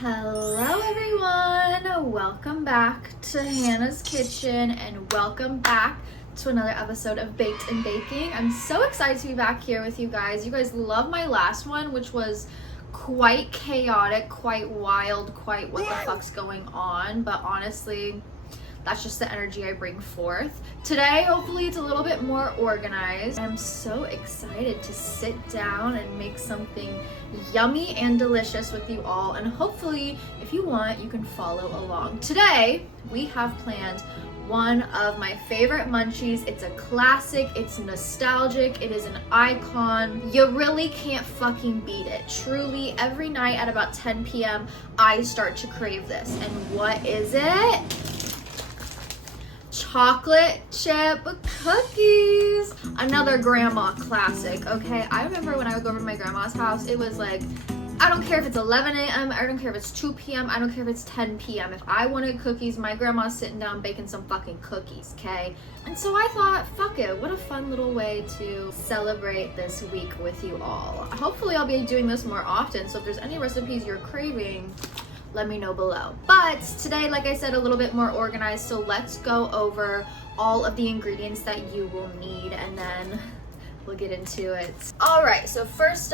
Hello everyone, welcome back to Hannah's Kitchen and welcome back to another episode of Baked and Baking. I'm so excited to be back here with you guys. You guys loved my last one, which was quite chaotic, quite wild, quite what the fuck's going on, but honestly, that's just the energy I bring forth. Today, hopefully it's a little bit more organized. I'm so excited to sit down and make something yummy and delicious with you all. And hopefully, if you want, you can follow along. Today, we have planned one of my favorite munchies. It's a classic, it's nostalgic, it is an icon. You really can't fucking beat it. Truly, every night at about 10 p.m., I start to crave this. And what is it? Chocolate chip cookies. Another grandma classic, okay? I remember when I would go over to my grandma's house, it was like, I don't care if it's 11 a.m., I don't care if it's 2 p.m., I don't care if it's 10 p.m. If I wanted cookies, my grandma's sitting down baking some fucking cookies, okay? And so I thought, fuck it, what a fun little way to celebrate this week with you all. Hopefully I'll be doing this more often, so if there's any recipes you're craving, let me know below. But today, like I said, a little bit more organized, so let's go over all of the ingredients that you will need and then we'll get into it. All right, so first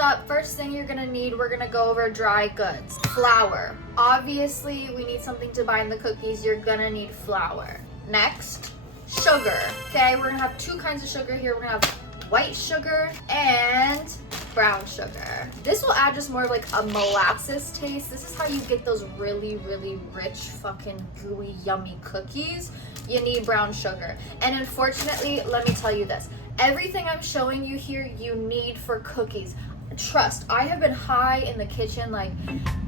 thing you're gonna need, we're gonna go over dry goods. Flour. Obviously, we need something to bind the cookies. You're gonna need flour. Next, sugar. Okay, we're gonna have two kinds of sugar here. We're gonna have white sugar and brown sugar. This will add just more of like a molasses taste. This is how you get those really, really rich, fucking gooey, yummy cookies. You need brown sugar. And unfortunately, let me tell you this. Everything I'm showing you here, you need for cookies. Trust, I have been high in the kitchen like,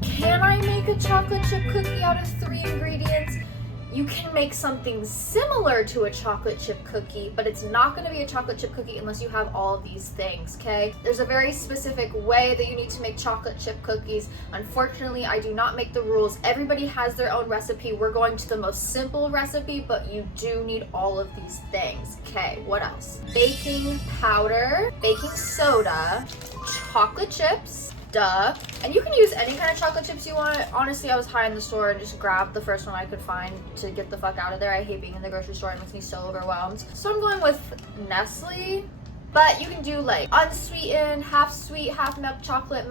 can I make a chocolate chip cookie out of 3 ingredients? You can make something similar to a chocolate chip cookie, but it's not going to be a chocolate chip cookie unless you have all of these things, okay? There's a very specific way that you need to make chocolate chip cookies. Unfortunately, I do not make the rules. Everybody has their own recipe. We're going to the most simple recipe, but you do need all of these things. Okay, what else? Baking powder, baking soda, chocolate chips, duh. And you can use any kind of chocolate chips you want. Honestly, I was high in the store and just grabbed the first one I could find to get the fuck out of there. I hate being in the grocery store. It makes me so overwhelmed. So I'm going with Nestle. But you can do like unsweetened, half sweet, half milk chocolate,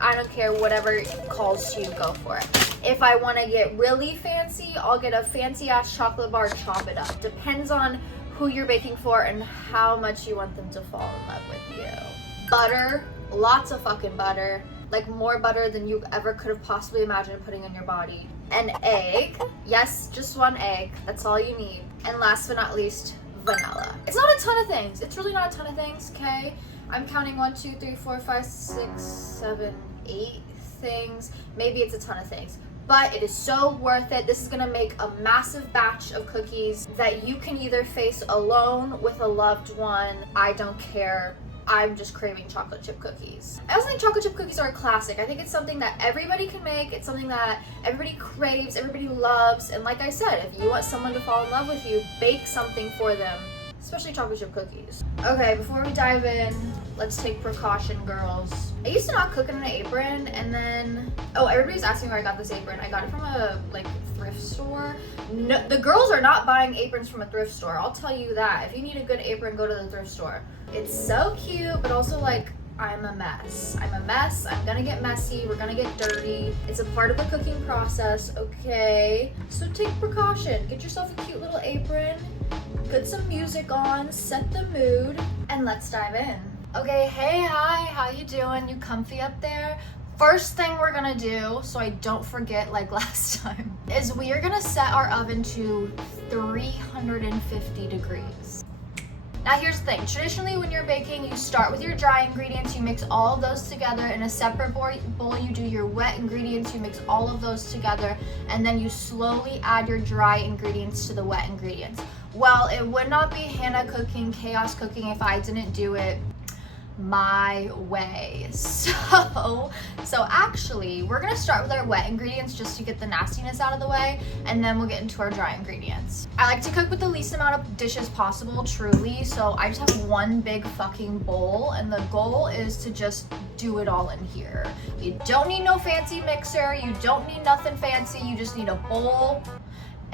I don't care, whatever calls to you, go for it. If I want to get really fancy, I'll get a fancy ass chocolate bar, chop it up. Depends on who you're baking for and how much you want them to fall in love with you. Butter. Lots of fucking butter, like more butter than you ever could have possibly imagined putting in your body. An egg, yes, just 1 egg, that's all you need. And last but not least, vanilla. It's not a ton of things, it's really not a ton of things, okay? I'm counting 1, 2, 3, 4, 5, 6, 7, 8 things. Maybe it's a ton of things, but it is so worth it. This is gonna make a massive batch of cookies that you can either face alone with a loved one. I don't care. I'm just craving chocolate chip cookies. I also think chocolate chip cookies are a classic. I think it's something that everybody can make. It's something that everybody craves, everybody loves. And like I said, if you want someone to fall in love with you, bake something for them, especially chocolate chip cookies. Okay, before we dive in, let's take precaution, girls. I used to not cook in an apron, and then, oh, everybody's asking where I got this apron. I got it from a thrift store. No, the girls are not buying aprons from a thrift store. I'll tell you that. If you need a good apron, go to the thrift store. It's so cute, but also like, I'm a mess. I'm a mess. I'm gonna get messy. We're gonna get dirty. It's a part of the cooking process, okay? So take precaution. Get yourself a cute little apron. Put some music on. Set the mood. And let's dive in. Okay, hey, hi. How you doing? You comfy up there? First thing we're gonna do, so I don't forget like last time, is we are gonna set our oven to 350 degrees. Now here's the thing, traditionally when you're baking, you start with your dry ingredients, you mix all of those together in a separate bowl, you do your wet ingredients, you mix all of those together, and then you slowly add your dry ingredients to the wet ingredients. Well, it would not be Hannah cooking, chaos cooking if I didn't do it my way. So actually, we're gonna start with our wet ingredients just to get the nastiness out of the way, and then we'll get into our dry ingredients. I like to cook with the least amount of dishes possible, truly, so I just have one big fucking bowl, and the goal is to just do it all in here. You don't need no fancy mixer, you don't need nothing fancy, you just need a bowl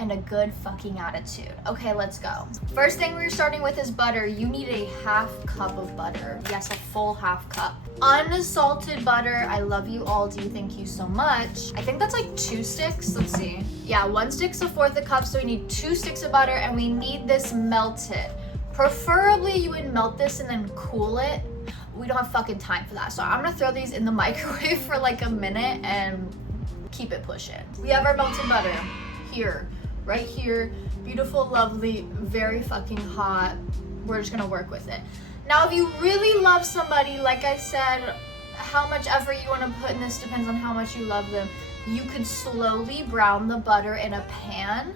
and a good fucking attitude. Okay, let's go. First thing we're starting with is butter. You need a half cup of butter. Yes, a full half cup. Unsalted butter. I love you all. Do you? Thank you so much. I think that's like 2 sticks. Let's see. Yeah, 1 stick's 1/4 a cup, so we need 2 sticks of butter, and we need this melted. Preferably you would melt this and then cool it. We don't have fucking time for that. So I'm gonna throw these in the microwave for like a minute and keep it pushing. We have our melted butter here. Right here, beautiful, lovely, very fucking hot. We're just gonna work with it. Now, if you really love somebody, like I said, how much effort you wanna put in this depends on how much you love them. You could slowly brown the butter in a pan.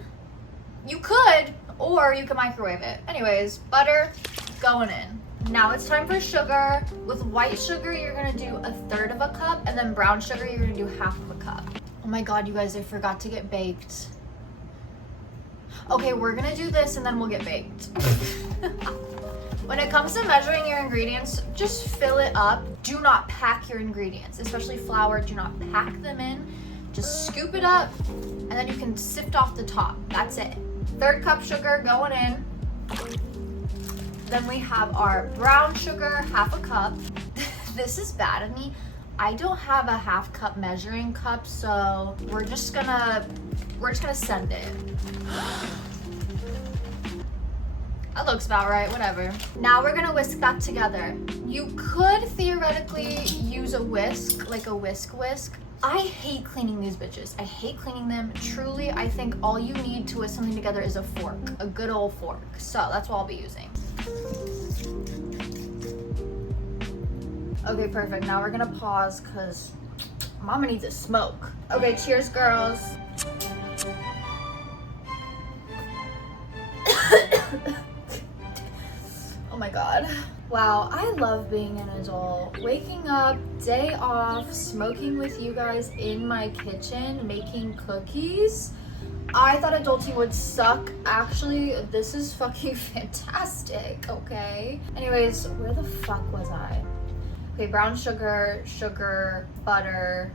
You could, or you can microwave it. Anyways, butter going in. Now it's time for sugar. With white sugar, you're gonna do 1/3 of a cup, and then brown sugar, you're gonna do 1/2 of a cup. Oh my God, you guys, I forgot to get baked. Okay, we're gonna do this and then we'll get baked. When it comes to measuring your ingredients, just fill it up. Do not pack your ingredients, especially flour. Do not pack them in. Just scoop it up and then you can sift off the top. That's it. 1/3 cup sugar going in. Then we have our brown sugar, 1/2 a cup. This is bad of me. I don't have a 1/2 cup measuring cup, so we're just gonna send it. That looks about right, whatever. Now we're gonna whisk that together. You could theoretically use a whisk, like a whisk. I hate cleaning these bitches. I hate cleaning them. Truly, I think all you need to whisk something together is a fork, a good old fork. So that's what I'll be using. Okay, perfect. Now we're gonna pause because mama needs a smoke. Okay, cheers, girls. Oh my God. Wow, I love being an adult. Waking up, day off, smoking with you guys in my kitchen, making cookies. I thought adulting would suck. Actually, this is fucking fantastic, okay? Anyways, where the fuck was I? Okay, brown sugar, butter.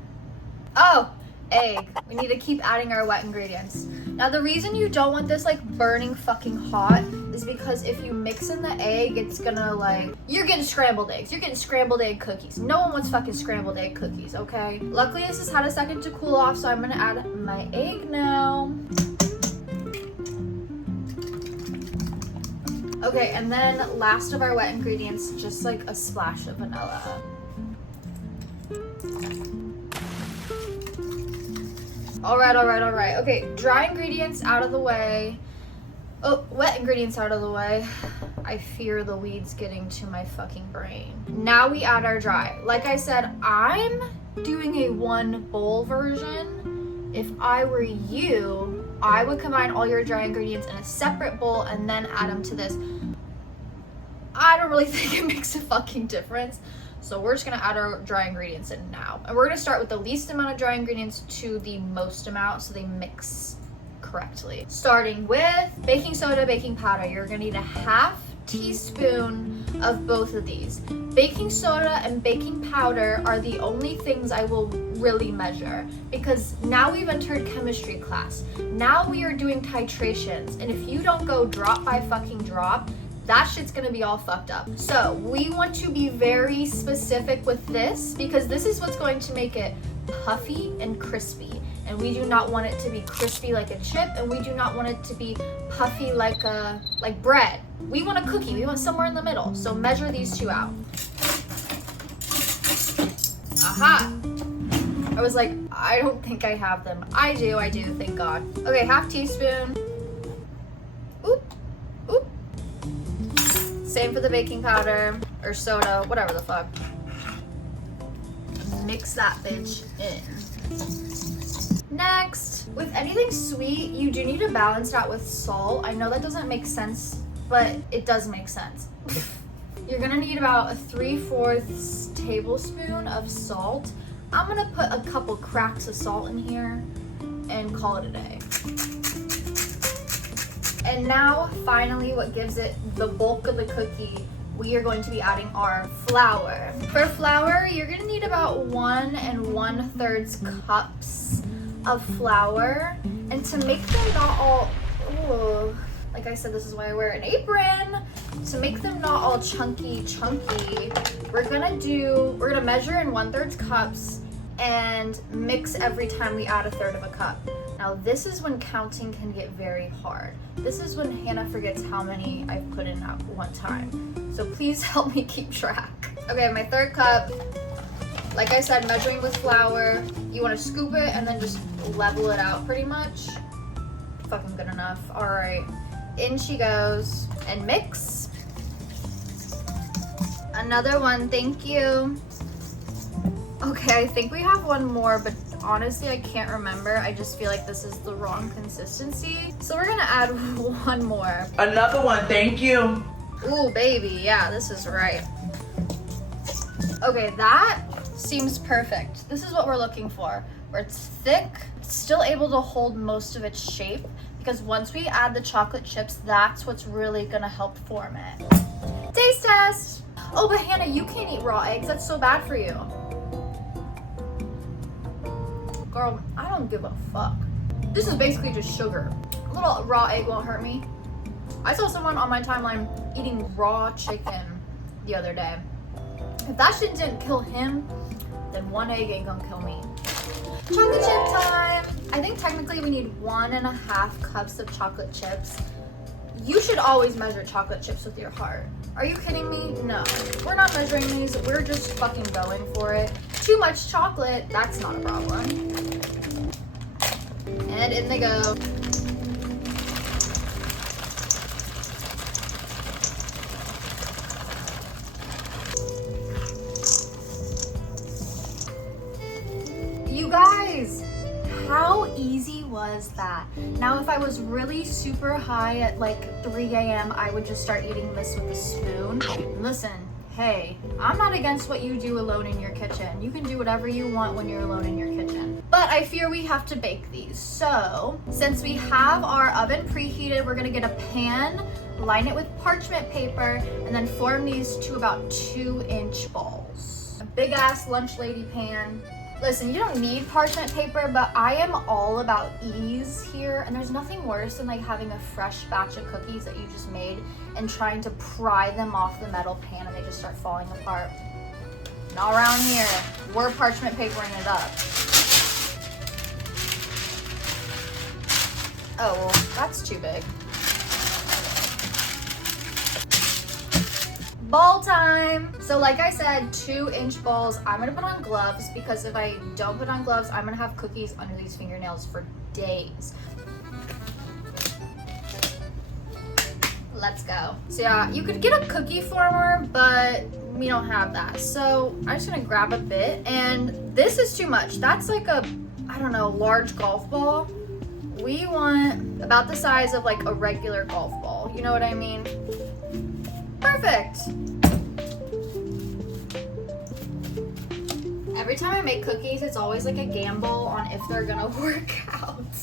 Oh, egg. We need to keep adding our wet ingredients. Now, the reason you don't want this like burning fucking hot is because if you mix in the egg, it's gonna like, you're getting scrambled eggs. You're getting scrambled egg cookies. No one wants fucking scrambled egg cookies, okay? Luckily, this has had a second to cool off, so I'm gonna add my egg now. Okay, and then last of our wet ingredients, just like a splash of vanilla. All right. Okay, dry ingredients out of the way. Oh, wet ingredients out of the way. I fear the weeds getting to my fucking brain. Now we add our dry. Like I said, I'm doing a 1 bowl version. If I were you, I would combine all your dry ingredients in a separate bowl and then add them to this. I don't really think it makes a fucking difference. So we're just gonna add our dry ingredients in now. And we're gonna start with the least amount of dry ingredients to the most amount so they mix correctly. Starting with baking soda, baking powder. You're gonna need a 1/2 teaspoon of both of these. Baking soda and baking powder are the only things I will really measure because now we've entered chemistry class. Now we are doing titrations, and if you don't go drop by fucking drop, that shit's gonna be all fucked up. So we want to be very specific with this because this is what's going to make it puffy and crispy. And we do not want it to be crispy like a chip, and we do not want it to be puffy like bread. We want a cookie, we want somewhere in the middle. So measure these two out. Aha! I was like, I don't think I have them. I do, thank God. Okay, 1/2 teaspoon. Oop. Same for the baking powder or soda, whatever the fuck. Mix that bitch in. Next, with anything sweet, you do need to balance it out with salt. I know that doesn't make sense, but it does make sense. You're gonna need about a 3/4 tablespoon of salt. I'm gonna put a couple cracks of salt in here and call it a day. And now, finally, what gives it the bulk of the cookie, we are going to be adding our flour. For flour, you're gonna need about 1 1/3 cups of flour. And to make them not all, ooh, like I said, this is why I wear an apron. To make them not all chunky, we're gonna measure in 1/3 cups and mix every time we add 1/3 of a cup. Now this is when counting can get very hard. This is when Hannah forgets how many I've put in at one time. So please help me keep track. Okay, my 1/3 cup, like I said, measuring with flour. You wanna scoop it and then just level it out pretty much. Fucking good enough. All right, in she goes and mix. Another one, thank you. Okay, I think we have one more, but honestly, I can't remember. I just feel like this is the wrong consistency. So we're gonna add one more. Another one, thank you. Ooh, baby, yeah, this is right. Okay, that seems perfect. This is what we're looking for, where it's thick, it's still able to hold most of its shape, because once we add the chocolate chips, that's what's really gonna help form it. Taste test! Oh, but Hannah, you can't eat raw eggs. That's so bad for you. Girl, I don't give a fuck. This is basically just sugar. A little raw egg won't hurt me. I saw someone on my timeline eating raw chicken the other day. If that shit didn't kill him, then one egg ain't gonna kill me. Chocolate chip time! I think technically we need 1.5 cups of chocolate chips. You should always measure chocolate chips with your heart. Are you kidding me? No. We're not measuring these, we're just fucking going for it. Too much chocolate, that's not a problem. And in they go. You guys, how easy was that? Now, if I was really super high at like 3 a.m., I would just start eating this with a spoon. Listen, hey, I'm not against what you do alone in your kitchen. You can do whatever you want when you're alone in your kitchen. But I fear we have to bake these. So, since we have our oven preheated, we're gonna get a pan, line it with parchment paper, and then form these to about 2-inch balls. A big ass lunch lady pan. Listen, you don't need parchment paper, but I am all about ease here, and there's nothing worse than like having a fresh batch of cookies that you just made and trying to pry them off the metal pan and they just start falling apart. Not around here. We're parchment papering it up. Oh, well, that's too big. Ball time! So like I said, 2-inch balls. I'm gonna put on gloves because if I don't put on gloves, I'm gonna have cookies under these fingernails for days. Let's go. So yeah, you could get a cookie former, but we don't have that. So I'm just gonna grab a bit, and this is too much. That's like a, I don't know, large golf ball. We want about the size of like a regular golf ball. You know what I mean? Perfect. Every time I make cookies, it's always like a gamble on if they're gonna work out.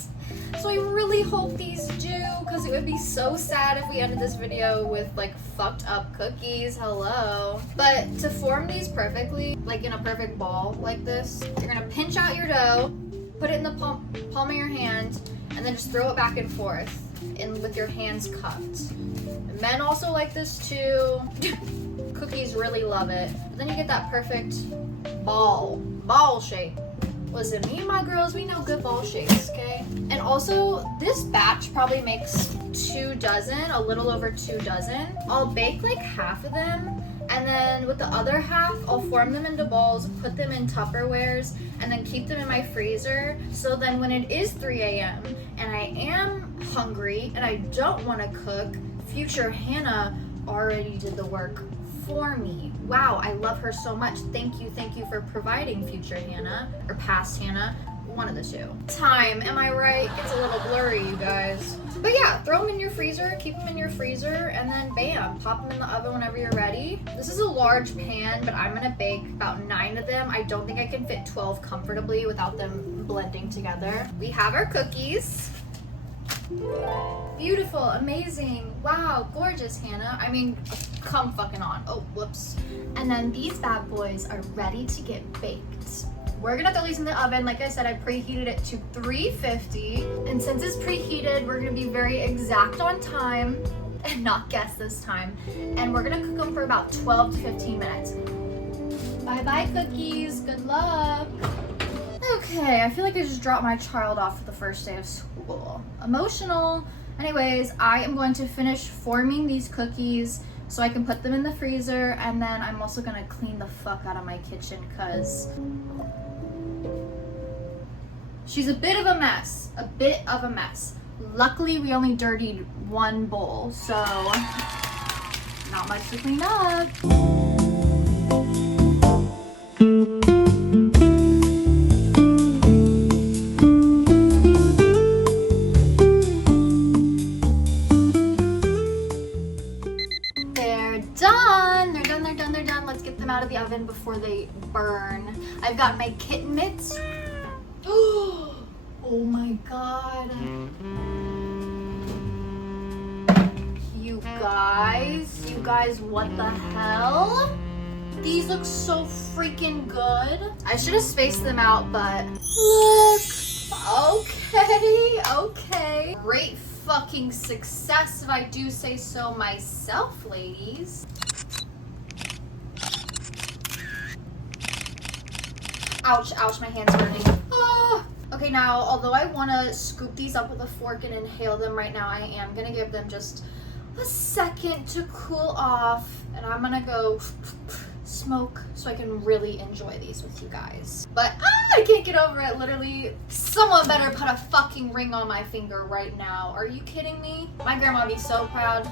So I really hope these do, because it would be so sad if we ended this video with like fucked up cookies. Hello. But to form these perfectly, like in a perfect ball like this, you're gonna pinch out your dough, put it in the palm of your hand, and then just throw it back and forth with your hands cupped. Men also like this too. Cookies really love it. But then you get that perfect ball shape. Listen, me and my girls, we know good ball shapes, okay? And also, this batch probably makes 2 dozen, a little over 2 dozen. I'll bake like half of them, and then with the other half, I'll form them into balls, put them in Tupperwares, and then keep them in my freezer. So then when it is 3 a.m. and I am hungry and I don't want to cook, future Hannah already did the work for me. Wow, I love her so much. Thank you for providing, future Hannah, or past Hannah. One of the two. Time, am I right? It's a little blurry, you guys. But yeah, throw them in your freezer, keep them in your freezer, and then bam, pop them in the oven whenever you're ready. This is a large pan, but I'm gonna bake about 9 of them. I don't think I can fit 12 comfortably without them blending together. We have our cookies. Beautiful, amazing, wow, gorgeous, Hannah. I mean, come fucking on. Oh, whoops. And then these bad boys are ready to get baked. We're gonna throw these in the oven. Like I said, I preheated it to 350. And since it's preheated, we're gonna be very exact on time and not guess this time. And we're gonna cook them for about 12 to 15 minutes. Bye-bye, cookies, good luck. Okay, I feel like I just dropped my child off for the first day of school. Emotional. Anyways, I am going to finish forming these cookies so I can put them in the freezer, and then I'm also gonna clean the fuck out of my kitchen because she's a bit of a mess. Luckily, we only dirtied 1 bowl, so not much to clean up. They're done. Let's get them out of the oven before they burn. I've got my kitten mitts. Oh my god. You guys, what the hell? These look so freaking good. I should have spaced them out, but look. Okay. Great fucking success if I do say so myself, ladies. Ouch, my hand's burning. Ah. Okay, now, although I want to scoop these up with a fork and inhale them right now, I am going to give them just a second to cool off, and I'm going to go smoke so I can really enjoy these with you guys. But I can't get over it, literally. Someone better put a fucking ring on my finger right now. Are you kidding me? My grandma would be so proud.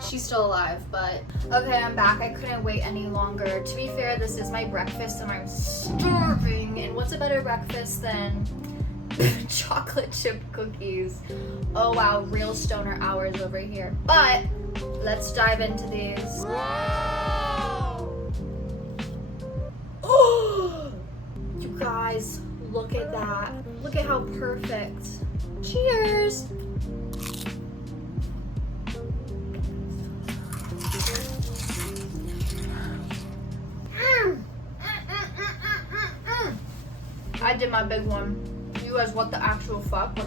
She's still alive, but okay, I'm back. I couldn't wait any longer. To be fair, this is my breakfast and I'm starving. And what's a better breakfast than chocolate chip cookies? Oh wow, real stoner hours over here. But let's dive into these. Wow. Oh, you guys, look at that. Look at how perfect. Cheers. I did my big one. You guys, what the actual fuck? I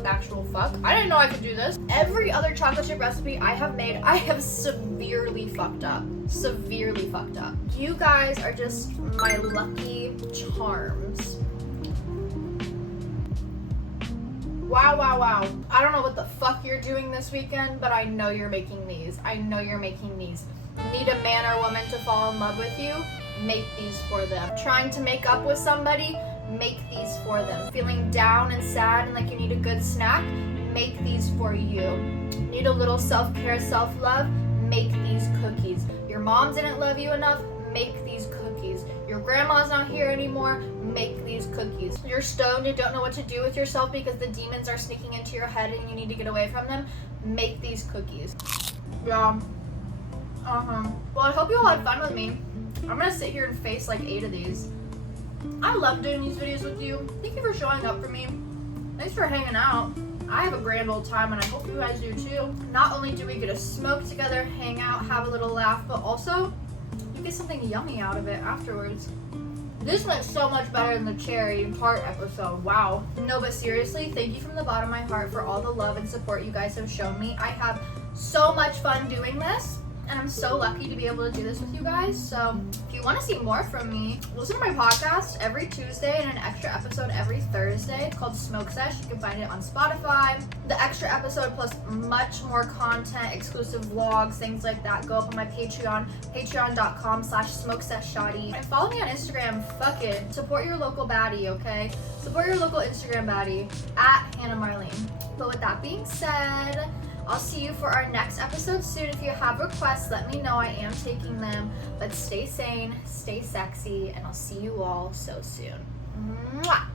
didn't know I could do this. Every other chocolate chip recipe I have made, I have severely fucked up. You guys are just my lucky charms. Wow. I don't know what the fuck you're doing this weekend, but I know you're making these. Need a man or woman to fall in love with you? Make these for them. Trying to make up with somebody? Make these for them. Feeling down and sad and like you need a good snack? Make these for you. Need a little self-care, self-love? Make these cookies. Your mom didn't love you enough? Make these cookies. Your grandma's not here anymore? Make these cookies. You're stoned and don't know what to do with yourself because the demons are sneaking into your head and you need to get away from them? Make these cookies. Yeah. Well, I hope you all had fun with me. I'm gonna sit here and face like 8 of these. I love doing these videos with you. Thank you for showing up for me. Thanks for hanging out. I have a grand old time and I hope you guys do too. Not only do we get to smoke together, hang out, have a little laugh, but also you get something yummy out of it afterwards. This went so much better than the cherry tart episode. Wow. No, but seriously, thank you from the bottom of my heart for all the love and support you guys have shown me. I have so much fun doing this. And I'm so lucky to be able to do this with you guys. So if you want to see more from me, listen to my podcast every Tuesday and an extra episode every Thursday. It's called Smoke Sesh. You can find it on Spotify. The extra episode plus much more content, exclusive vlogs, things like that go up on my Patreon, patreon.com/smokeseshshotty. And follow me on Instagram. Fuck it. Support your local baddie, okay? Support your local Instagram baddie at Hannah Marlene. But with that being said, I'll see you for our next episode soon. If you have requests, let me know. I am taking them. But stay sane, stay sexy, and I'll see you all so soon. Mwah!